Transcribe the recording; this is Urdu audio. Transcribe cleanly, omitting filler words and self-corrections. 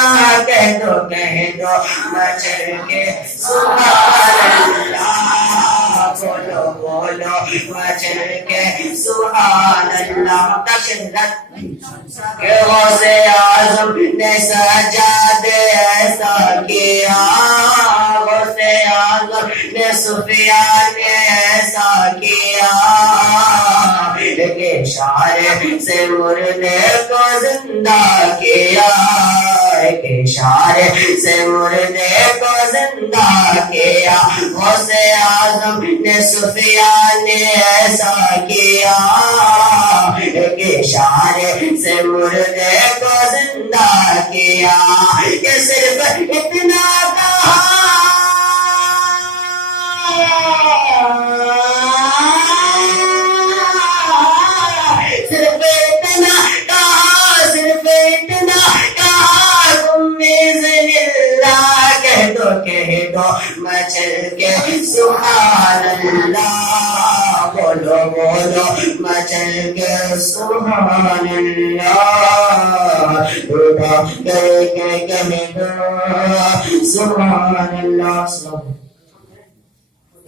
اللہ کہہ دو مچل کے سبحان اللہ بولو بولو مچل کے سبحان اللہ کہ غوث اعظم نے سجاد ایسا کیا غوث اعظم نے سفیان نے ایسا کیا کہ اشارے سے مردے کو زندہ کیا کہ اشارے سے مردے کو زندہ کیا غوث اعظم نے سفیان نے ایسا کیا کہ اشارے سے مردے کو زندہ کیا کہ صرف اتنا کہا صرف اتنا کہا تم بِإِذْنِ اللہ کہہ دو مچل کے سبحان اللہ بولو بولو مچل کے سبحان اللہ خدا کرے کہ کہہ دو سبحان اللہ